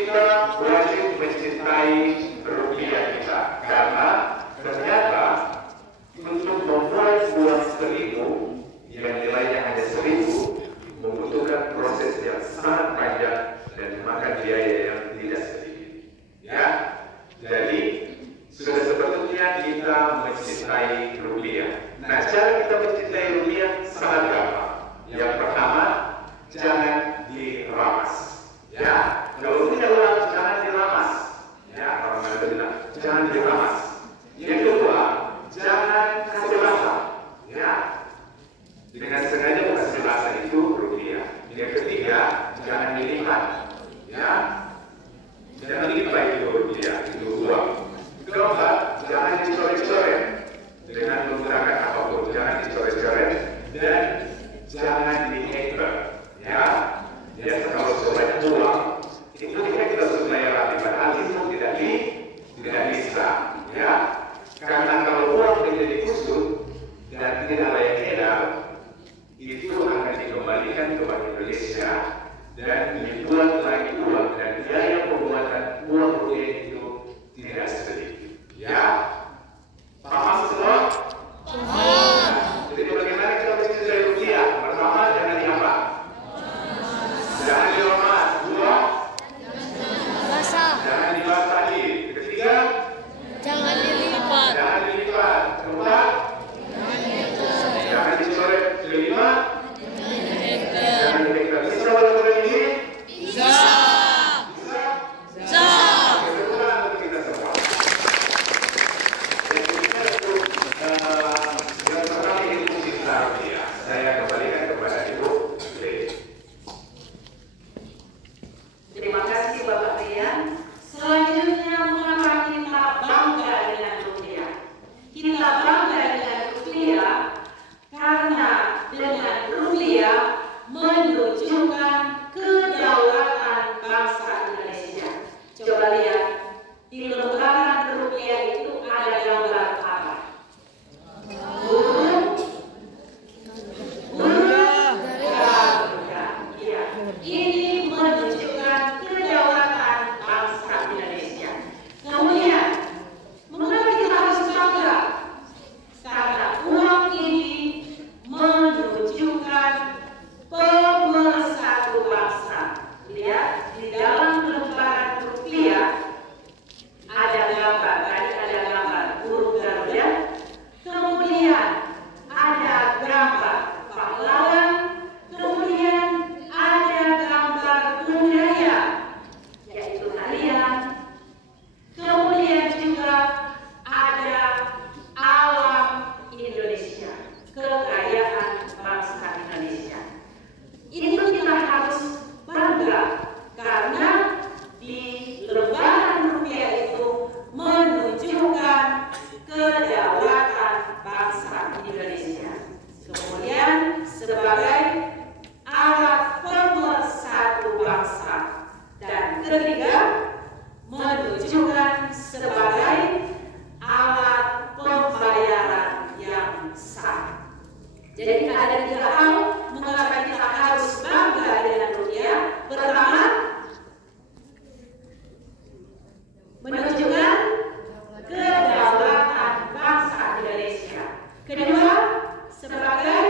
kita wajib mencintai rupiah kita, karena ternyata untuk membuat uang 1.000 yang nilainya hanya 1.000 membutuhkan proses yang sangat panjang dan memakan biaya yang tidak sedikit. Ya, jadi sudah sepatutnya kita mencintai rupiah. Nah, cara kita mencintai rupiah sangat gampang. Yang pertama, jangan diramas. Ya, kalau punya uang jangan diramas. Ya, orang Manado bilang jangan diramas. Yang kedua, jangan kasih rasa. Ya, dengan sengaja kasih rasa itu rupiah. Yang ketiga, jangan dilipat. Ya, jangan dilipat itu rupiah, itu uang. Keempat, jangan dicoret-coret dengan menggunakan apapun. Jangan dicoret-coret dan jangan di-hacker. Ya, biasa kalau sobat uang itu di-hacker supaya rapi, padahal itu tidak bisa. Ya, karena kalau uang menjadi kusut dan tidak layak edar, itu akan dikembalikan ke Bank Indonesia dan dibuat lagi uang, dan biaya pembuatan uang rupiah itu tidak sedikit. Ya, paham semua? Paham. Jadi bagaimana kita mencintai rupiah? Pertama, jangan diapa? Jangan diramas. Dua, jangan dibasahi. Ketiga, jangan dilipat. Jangan dilipat. Keempat, jangan dicoret. Kelima, jangan di-hacker. Bisa walaupun ini? Bisa. Bisa. Kebetulan untuk kita semua. Jadi kita untuk yang pertama ini cinta rupiah. Saya kembalikan kepada Ibu Lili. Terima kasih Bapak Rian. Selanjutnya, mengapa kita bangga dengan rupiah? Kita bangga dengan rupiah karena dengan rupiah menunjukkan kedaulatan bangsa Indonesia. Coba lihat, di lembaran rupiah itu ada gambar apa? Burung Garuda. Ya, ini menunjukkan kedaulatan bangsa Indonesia. Kemudian, mengapa kita harus bangga? Karena uang ini menunjukkan pemersatu bangsa. Lihat, di dalam lembaran rupiah ada gambar, tadi ada gambar burung Garuda, kemudian ada gambar pahlawan, kemudian ada gambar budaya, yaitu tarian, kemudian juga ada alam Indonesia, kekayaan bangsa Indonesia. Itu kita harus bangga karena di lembaran rupiah itu menunjukkan kedaulatan bangsa Indonesia. Kemudian sebagai alat pemersatu bangsa, dan ketiga menunjukkan sebagai alat pembayaran yang sah. Jadi ada 3 hal mengapa kita harus bangga dengan rupiah. Pertama, menunjukkan kedaulatan bangsa Indonesia. Kedua, sebagai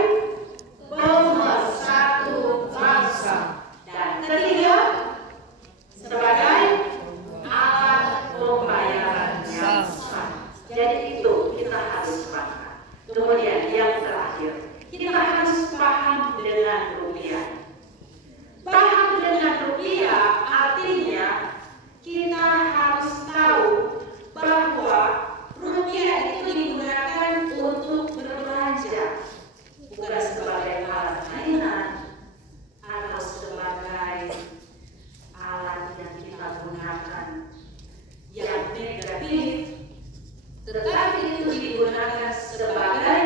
pemersatu bangsa. Dan ketiga, sebagai alat pembayaran yang sah. Jadi itu kita harus bangga. Kemudian yang terakhir, kita harus paham dengan rupiah. Paham dengan rupiah artinya kita harus tahu bahwa rupiah itu digunakan untuk berbelanja, bukan sebagai alat mainan atau sebagai alat yang kita gunakan yang negatif, tetapi itu digunakan sebagai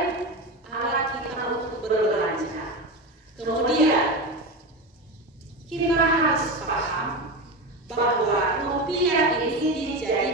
alat kita untuk berbelanja. Kemudian kita harus paham bahwa rupiah ini dijadikan